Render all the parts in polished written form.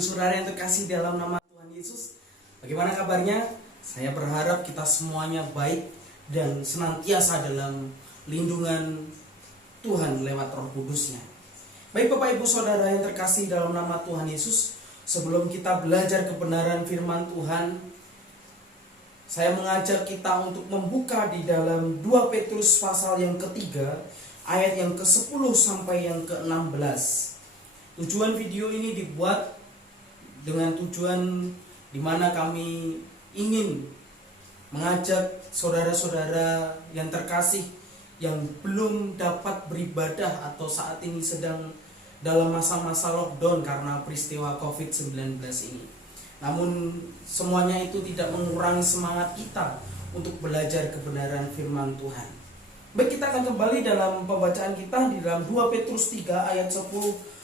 Ibu Saudara yang terkasih dalam nama Tuhan Yesus. Bagaimana kabarnya? Saya berharap kita semuanya baik dan senantiasa dalam lindungan Tuhan lewat Roh Kudus-Nya. Baik Bapak Ibu Saudara yang terkasih dalam nama Tuhan Yesus, sebelum kita belajar kebenaran firman Tuhan, saya mengajak kita untuk membuka di dalam 2 Petrus pasal yang ketiga, ayat yang ke-10 sampai yang ke-16. Tujuan video ini dibuat dengan tujuan di mana kami ingin mengajak saudara-saudara yang terkasih yang belum dapat beribadah atau saat ini sedang dalam masa-masa lockdown karena peristiwa COVID-19 ini. Namun semuanya itu tidak mengurangi semangat kita untuk belajar kebenaran firman Tuhan. Baik, kita akan kembali dalam pembacaan kita di dalam 2 Petrus 3 ayat 10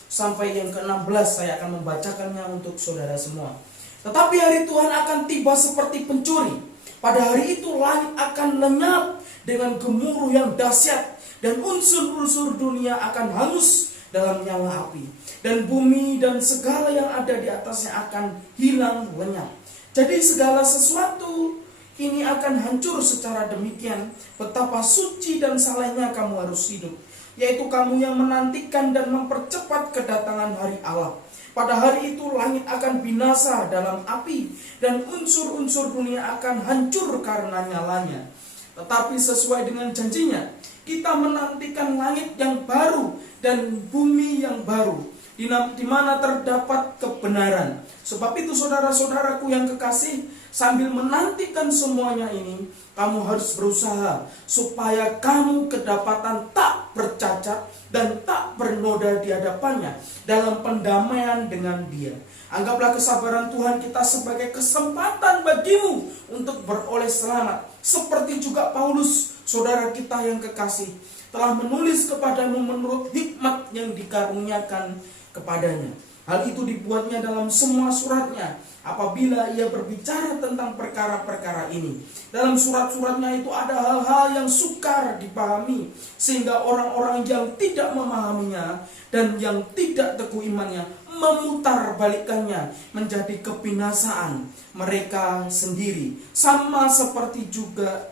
sampai yang ke-16. Saya akan membacakannya untuk saudara semua. Tetapi hari Tuhan akan tiba seperti pencuri. Pada hari itu langit akan lenyap dengan gemuruh yang dahsyat, dan unsur-unsur dunia akan hangus dalam nyala api, dan bumi dan segala yang ada di atasnya akan hilang lenyap. Jadi segala sesuatu ini akan hancur secara demikian. Betapa suci dan salehnya kamu harus hidup, yaitu kamu yang menantikan dan mempercepat kedatangan hari Allah. Pada hari itu langit akan binasa dalam api, dan unsur-unsur dunia akan hancur karena nyalanya. Tetapi sesuai dengan janjinya, kita menantikan langit yang baru dan bumi yang baru, di mana terdapat kebenaran. Sebab itu saudara-saudaraku yang kekasih, sambil menantikan semuanya ini, kamu harus berusaha supaya kamu kedapatan tak bercacat dan tak bernoda di hadapannya dalam pendamaian dengan Dia. Anggaplah kesabaran Tuhan kita sebagai kesempatan bagimu untuk beroleh selamat, seperti juga Paulus, saudara kita yang kekasih, telah menulis kepadamu menurut hikmat yang dikaruniakan kepadanya. Hal itu dibuatnya dalam semua suratnya apabila ia berbicara tentang perkara-perkara ini. Dalam surat-suratnya itu ada hal-hal yang sukar dipahami, sehingga orang-orang yang tidak memahaminya dan yang tidak teguh imannya memutarbalikannya menjadi kebinasaan mereka sendiri, sama seperti juga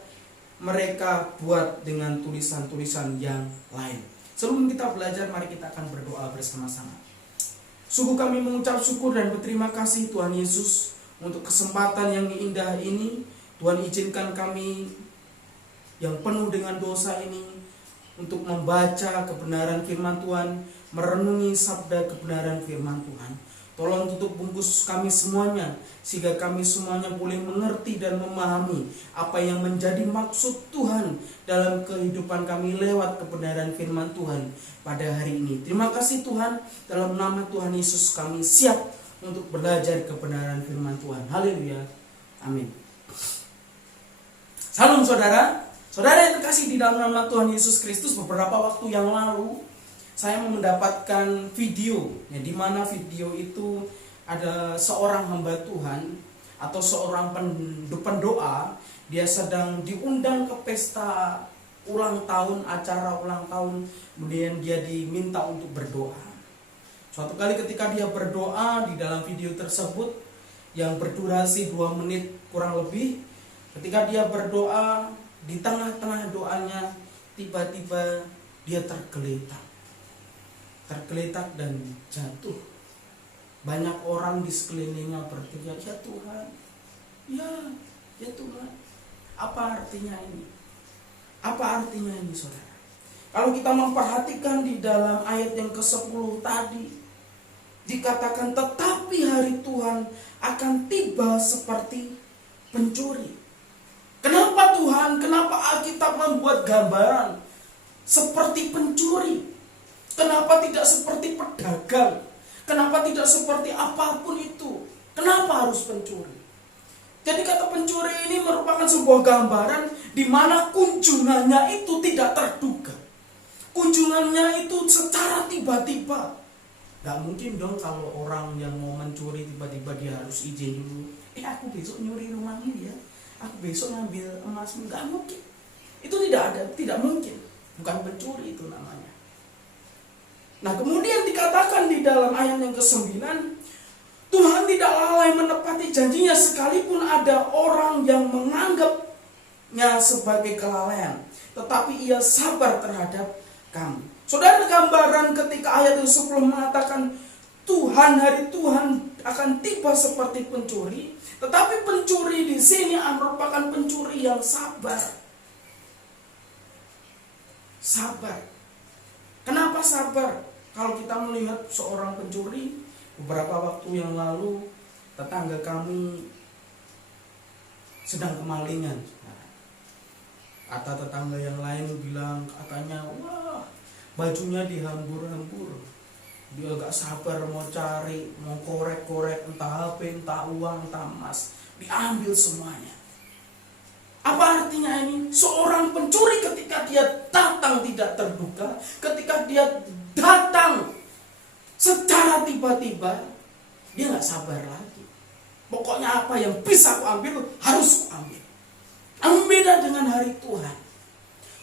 mereka buat dengan tulisan-tulisan yang lain. Sebelum kita belajar, mari kita akan berdoa bersama-sama. Sungguh kami mengucap syukur dan berterima kasih Tuhan Yesus untuk kesempatan yang indah ini. Tuhan, izinkan kami yang penuh dengan dosa ini untuk membaca kebenaran firman Tuhan, merenungi sabda kebenaran firman Tuhan. Tolong tutup bungkus kami semuanya, sehingga kami semuanya boleh mengerti dan memahami apa yang menjadi maksud Tuhan dalam kehidupan kami lewat kebenaran firman Tuhan pada hari ini. Terima kasih Tuhan, dalam nama Tuhan Yesus kami siap untuk belajar kebenaran firman Tuhan. Haleluya, amin. Salam saudara, saudara yang terkasih di dalam nama Tuhan Yesus Kristus. Beberapa waktu yang lalu saya mendapatkan video, di mana video itu ada seorang hamba Tuhan atau seorang pendoa. Dia sedang diundang ke pesta ulang tahun, acara ulang tahun, kemudian dia diminta untuk berdoa. Suatu kali ketika dia berdoa di dalam video tersebut yang berdurasi 2 menit kurang lebih, ketika dia berdoa, di tengah-tengah doanya tiba-tiba dia tergeletak dan jatuh. Banyak orang di sekelilingnya berteriak, "Ya Tuhan, ya Tuhan." Apa artinya ini? Apa artinya ini, saudara? Kalau kita memperhatikan di dalam ayat yang ke-10 tadi, dikatakan tetapi hari Tuhan akan tiba seperti pencuri. Kenapa Tuhan? Kenapa Alkitab membuat gambaran seperti pencuri? Kenapa tidak seperti pedagang? Kenapa tidak seperti apapun itu? Kenapa harus pencuri? Jadi kata pencuri ini merupakan sebuah gambaran di mana kunjungannya itu tidak terduga. Kunjungannya itu secara tiba-tiba. Gak mungkin dong kalau orang yang mau mencuri tiba-tiba dia harus izin dulu. Aku besok nyuri rumah ini ya. Aku besok ngambil emasmu. Gak mungkin. Itu tidak mungkin. Bukan pencuri itu namanya. Nah, kemudian dikatakan di dalam ayat yang ke-9, Tuhan tidak lalai menepati janjinya sekalipun ada orang yang menganggapnya sebagai kelalaian, tetapi ia sabar terhadap kamu. Saudara, gambaran ketika ayat 10 mengatakan hari Tuhan akan tiba seperti pencuri, tetapi pencuri di sini merupakan pencuri yang sabar. Sabar. Kenapa sabar? Kalau kita melihat seorang pencuri, beberapa waktu yang lalu tetangga kami sedang kemalingan. Kata tetangga yang lain bilang, katanya, wah, bajunya dihambur-hambur. Dia gak sabar mau cari, mau korek-korek, entah HP, entah uang, entah emas, diambil semuanya. Apa artinya ini? Seorang pencuri ketika dia datang tidak terduga, ketika dia datang secara tiba-tiba, dia gak sabar lagi. Pokoknya apa yang bisa aku ambil, harus aku ambil. Beda dengan hari Tuhan.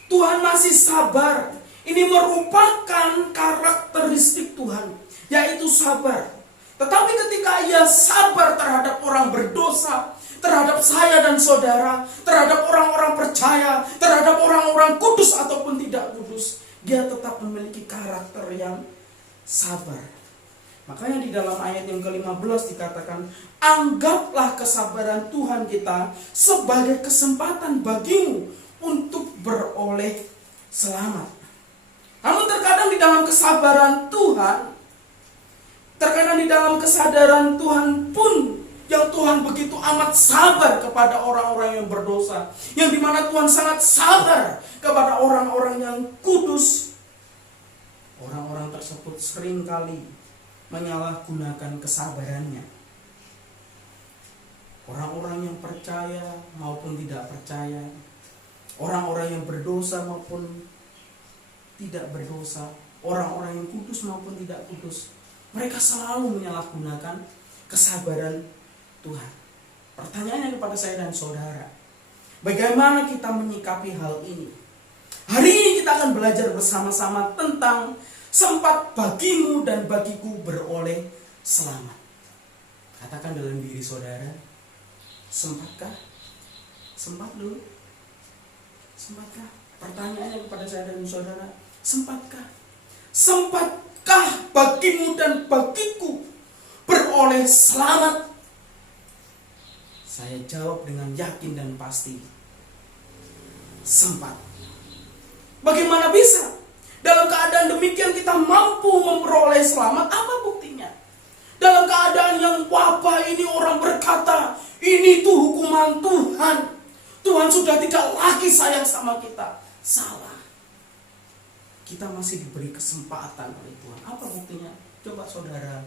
Tuhan masih sabar. Ini merupakan karakteristik Tuhan, yaitu sabar. Tetapi ketika ia sabar terhadap orang berdosa, terhadap saya dan saudara, terhadap orang-orang percaya, terhadap orang-orang kudus ataupun tidak kudus, dia tetap memiliki karakter yang sabar. Makanya di dalam ayat yang ke-15 dikatakan, anggaplah kesabaran Tuhan kita sebagai kesempatan bagimu untuk beroleh selamat. Namun terkadang di dalam kesabaran Tuhan, terkadang di dalam kesadaran Tuhan pun, yang Tuhan begitu amat sabar kepada orang-orang yang berdosa, yang dimana Tuhan sangat sabar kepada orang-orang yang kudus, orang-orang tersebut seringkali menyalahgunakan kesabarannya. Orang-orang yang percaya maupun tidak percaya, orang-orang yang berdosa maupun tidak berdosa, orang-orang yang kudus maupun tidak kudus, mereka selalu menyalahgunakan kesabaran Tuhan. Pertanyaannya kepada saya dan saudara, bagaimana kita menyikapi hal ini? Hari ini kita akan belajar bersama-sama tentang sempat bagimu dan bagiku beroleh selamat. Katakan dalam diri saudara, sempatkah? Sempat dulu. Sempatkah? Pertanyaannya kepada saya dan saudara, sempatkah? Sempatkah bagimu dan bagiku beroleh selamat? Saya jawab dengan yakin dan pasti, sempat. Bagaimana bisa? Dalam keadaan demikian kita mampu memperoleh selamat, apa buktinya? Dalam keadaan yang wabah ini orang berkata, ini tuh hukuman Tuhan. Tuhan sudah tidak lagi sayang sama kita. Salah. Kita masih diberi kesempatan oleh Tuhan. Apa buktinya? Coba saudara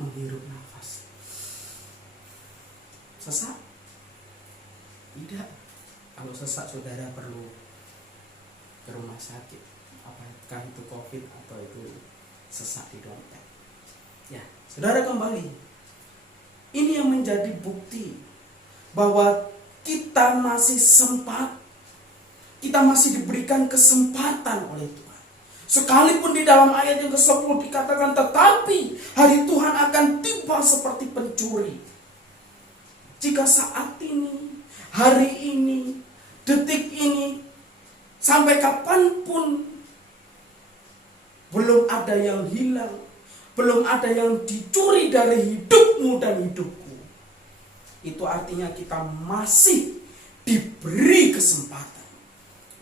menghirup nafas. Sesak? Tidak. Kalau sesak saudara perlu ke rumah sakit. Apakah itu COVID atau itu sesak di dompet. Ya, saudara kembali. Ini yang menjadi bukti bahwa kita masih sempat, kita masih diberikan kesempatan oleh Tuhan. Sekalipun di dalam ayat yang ke-10 dikatakan, tetapi hari Tuhan akan tiba seperti pencuri. Jika saat ini, hari ini, detik ini, sampai kapanpun belum ada yang hilang, belum ada yang dicuri dari hidupmu dan hidupku, itu artinya kita masih diberi kesempatan.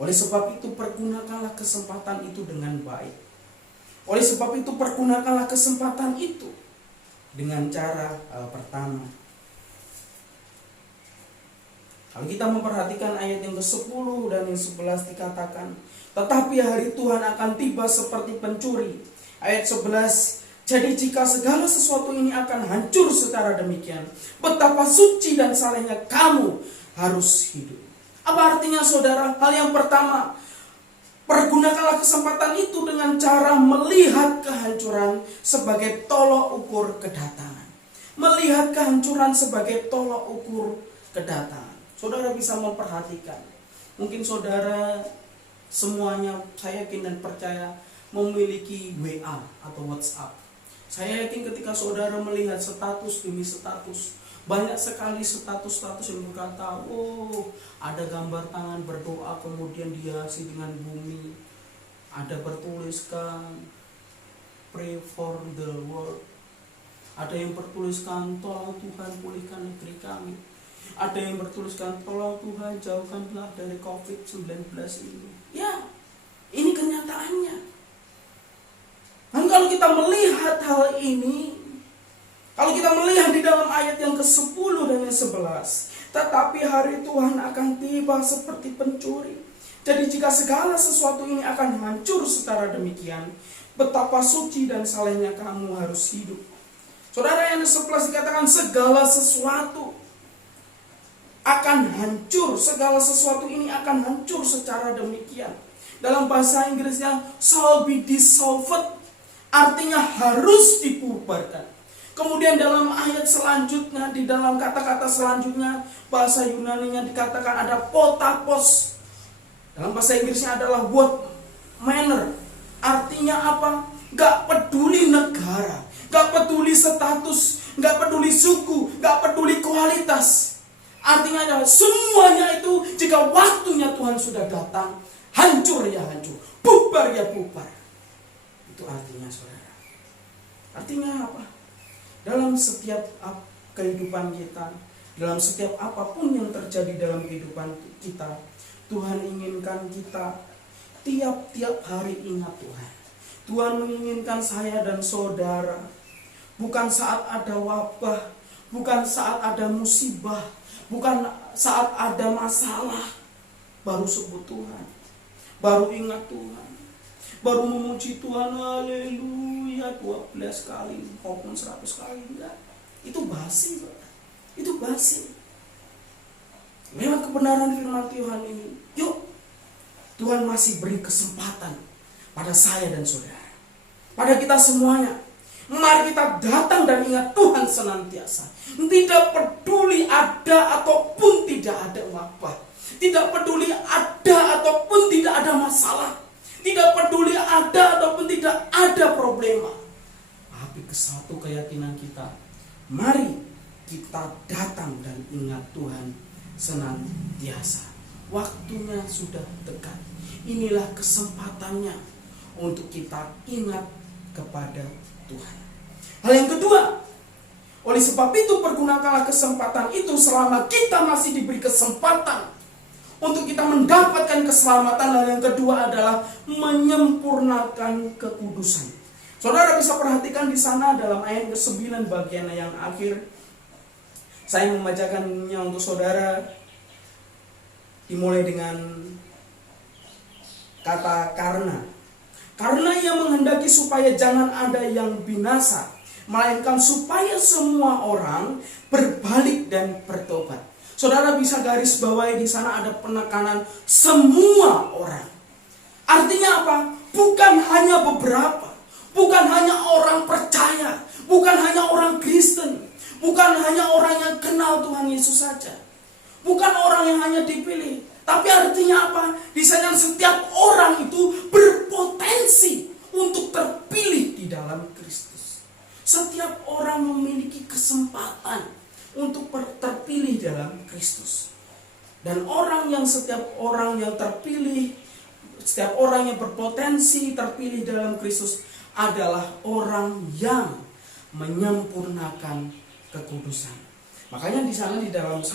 Oleh sebab itu pergunakanlah kesempatan itu dengan baik. Oleh sebab itu pergunakanlah kesempatan itu dengan cara pertama. Kalau kita memperhatikan ayat yang ke-10 dan yang 11 dikatakan, tetapi hari Tuhan akan tiba seperti pencuri. Ayat 11, jadi jika segala sesuatu ini akan hancur secara demikian, betapa suci dan salehnya kamu harus hidup. Apa artinya saudara? Hal yang pertama, pergunakanlah kesempatan itu dengan cara melihat kehancuran sebagai tolok ukur kedatangan. Melihat kehancuran sebagai tolok ukur kedatangan. Saudara bisa memperhatikan, mungkin saudara semuanya, saya yakin dan percaya, memiliki WA atau WhatsApp. Saya yakin ketika saudara melihat status demi status, banyak sekali status-status yang berkata, oh ada gambar tangan berdoa kemudian dihiasi dengan bumi, ada bertuliskan pray for the world, ada yang bertuliskan tolong Tuhan pulihkan negeri kami, ada yang bertuliskan tolong Tuhan jauhkanlah dari COVID-19 ini. Ya, ini kenyataannya. Dan kalau kita melihat hal ini, kalau kita melihat di dalam ayat yang ke-10 dan yang 11, tetapi hari Tuhan akan tiba seperti pencuri. Jadi jika segala sesuatu ini akan hancur secara demikian, betapa suci dan salehnya kamu harus hidup. Saudara, yang 11 dikatakan segala sesuatu akan hancur, segala sesuatu ini akan hancur secara demikian. Dalam bahasa Inggrisnya shall be dissolved, artinya harus dibubarkan. Kemudian dalam ayat selanjutnya, di dalam kata-kata selanjutnya, bahasa Yunaninya dikatakan ada potapos. Dalam bahasa Inggrisnya adalah what manner. Artinya apa? Gak peduli negara, gak peduli status, gak peduli suku, gak peduli kualitas. Artinya adalah semuanya itu jika waktunya Tuhan sudah datang, hancur ya hancur, bubar ya bubar. Itu artinya saudara. Artinya apa? Dalam setiap kehidupan kita, dalam setiap apapun yang terjadi dalam kehidupan kita, Tuhan inginkan kita tiap-tiap hari ingat Tuhan. Tuhan menginginkan saya dan saudara, bukan saat ada wabah, bukan saat ada musibah, bukan saat ada masalah, baru sebut Tuhan, baru ingat Tuhan, baru memuji Tuhan, haleluya 12 kali maupun 100 kali. Enggak, itu basi, itu basi. Lewat kebenaran firman Tuhan ini, yuk Tuhan masih beri kesempatan pada saya dan saudara, pada kita semuanya. Mari kita datang dan ingat Tuhan senantiasa. Tidak peduli ada ataupun tidak ada wabah, tidak peduli ada ataupun tidak ada masalah, tidak peduli ada ataupun tidak ada problema. Tapi satu keyakinan kita, mari kita datang dan ingat Tuhan senantiasa. Waktunya sudah dekat. Inilah kesempatannya untuk kita ingat kepada Tuhan. Hal yang kedua, oleh sebab itu pergunakanlah kesempatan itu selama kita masih diberi kesempatan untuk kita mendapatkan keselamatan. Hal yang kedua adalah menyempurnakan kekudusan. Saudara bisa perhatikan di sana dalam ayat ke-9 bagian yang akhir. Saya membacakannya untuk saudara. Dimulai dengan kata karena. Karena ia menghendaki supaya jangan ada yang binasa, melainkan supaya semua orang berbalik dan bertobat. Saudara bisa garis bawahi di sana ada penekanan semua orang. Artinya apa? Bukan hanya beberapa, bukan hanya orang percaya, bukan hanya orang Kristen, bukan hanya orang yang kenal Tuhan Yesus saja, bukan orang yang hanya dipilih. Tapi artinya apa? Di sana setiap orang itu berpotensi untuk terpilih di dalam Kristus. Setiap orang memiliki kesempatan untuk terpilih dalam Kristus. Dan setiap orang yang terpilih, setiap orang yang berpotensi terpilih dalam Kristus adalah orang yang menyempurnakan kekudusan. Makanya di sana di dalam 1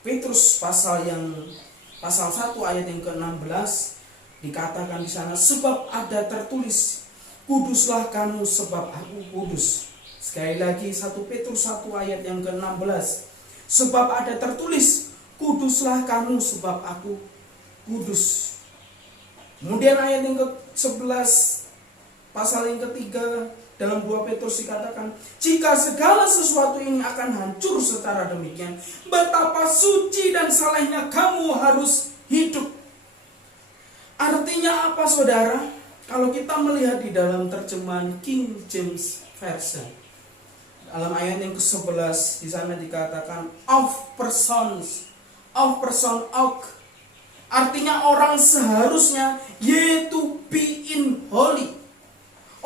Petrus pasal 1 ayat yang ke-16 dikatakan di sana, sebab ada tertulis, kuduslah kamu sebab aku kudus. Sekali lagi 1 Petrus 1 ayat yang ke-16, sebab ada tertulis, kuduslah kamu sebab aku kudus. Kemudian ayat yang ke-11 pasal yang ketiga dalam 2 Petrus dikatakan, jika segala sesuatu ini akan hancur secara demikian, betapa suci dan salehnya kamu harus hidup. Artinya apa saudara? Kalau kita melihat di dalam terjemahan King James Version, dalam ayat yang ke-11 di sana dikatakan of person ought. Artinya orang seharusnya yaitu be in holy.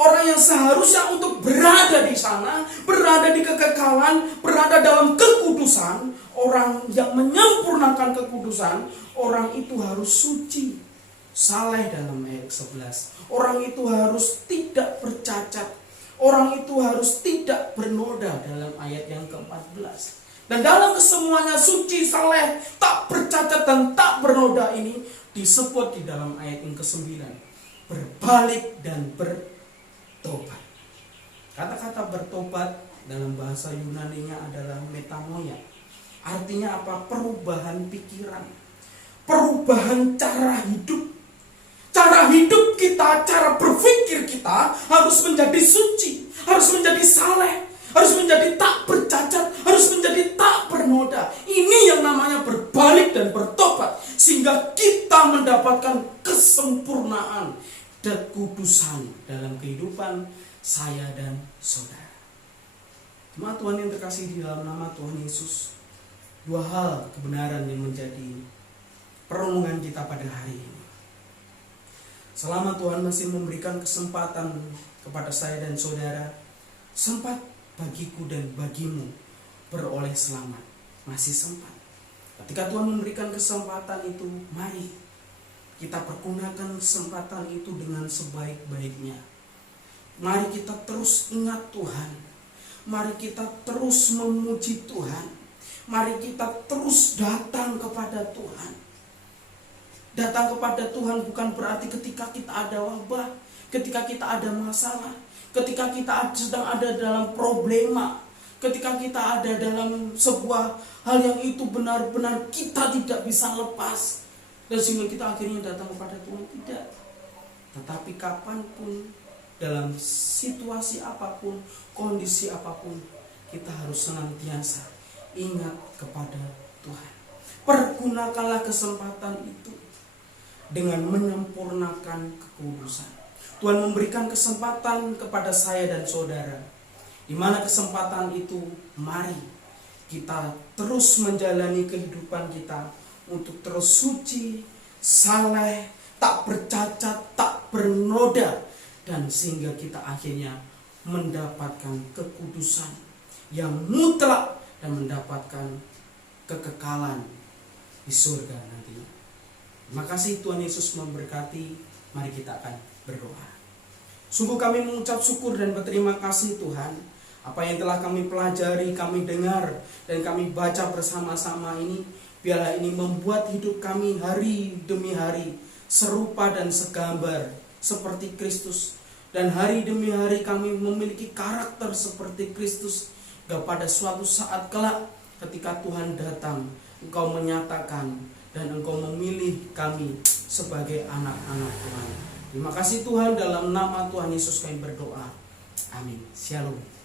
Orang yang seharusnya untuk berada di sana, berada di kekekalan, berada dalam kekudusan, orang yang menyempurnakan kekudusan, orang itu harus suci. Saleh dalam ayat 11. Orang itu harus tidak bercacat. Orang itu harus tidak bernoda dalam ayat yang ke-14. Dan dalam kesemuanya suci, saleh, tak bercacat dan tak bernoda ini disebut di dalam ayat yang ke-9. Berbalik dan bertobat. Kata-kata bertobat dalam bahasa Yunaninya adalah metanoia. Artinya apa? Perubahan pikiran, perubahan cara hidup. Cara hidup kita, cara berpikir kita harus menjadi suci, harus menjadi saleh, harus menjadi tak bercacat, harus menjadi tak bernoda. Ini yang namanya berbalik dan bertobat, sehingga kita mendapatkan kesempurnaan dan kekudusan dalam kehidupan saya dan saudara. Jemaat Tuhan yang terkasih di dalam nama Tuhan Yesus, dua hal kebenaran yang menjadi perenungan kita pada hari ini. Selama Tuhan masih memberikan kesempatan kepada saya dan saudara, sempat bagiku dan bagimu beroleh selamat, masih sempat. Ketika Tuhan memberikan kesempatan itu, mari kita pergunakan kesempatan itu dengan sebaik-baiknya. Mari kita terus ingat Tuhan. Mari kita terus memuji Tuhan. Mari kita terus datang kepada Tuhan. Datang kepada Tuhan bukan berarti ketika kita ada wabah, ketika kita ada masalah, ketika kita sedang ada dalam problema, ketika kita ada dalam sebuah hal yang itu benar-benar kita tidak bisa lepas, dan sehingga kita akhirnya datang kepada Tuhan. Tidak. Tetapi kapanpun, dalam situasi apapun, kondisi apapun, kita harus senantiasa ingat kepada Tuhan. Pergunakanlah kesempatan itu dengan menyempurnakan kekudusan. Tuhan memberikan kesempatan kepada saya dan saudara, di mana kesempatan itu mari kita terus menjalani kehidupan kita untuk terus suci, saleh, tak bercacat, tak bernoda, dan sehingga kita akhirnya mendapatkan kekudusan yang mutlak dan mendapatkan kekekalan di surga nantinya. Terima kasih, Tuhan Yesus memberkati. Mari kita akan berdoa. Sungguh kami mengucap syukur dan berterima kasih Tuhan. Apa yang telah kami pelajari, kami dengar, dan kami baca bersama-sama ini, biarlah ini membuat hidup kami hari demi hari serupa dan segambar seperti Kristus. Dan hari demi hari kami memiliki karakter seperti Kristus. Hingga pada suatu saat kelak ketika Tuhan datang, Engkau menyatakan dan Engkau memilih kami sebagai anak-anak Tuhan. Terima kasih Tuhan, dalam nama Tuhan Yesus kami berdoa. Amin. Shalom.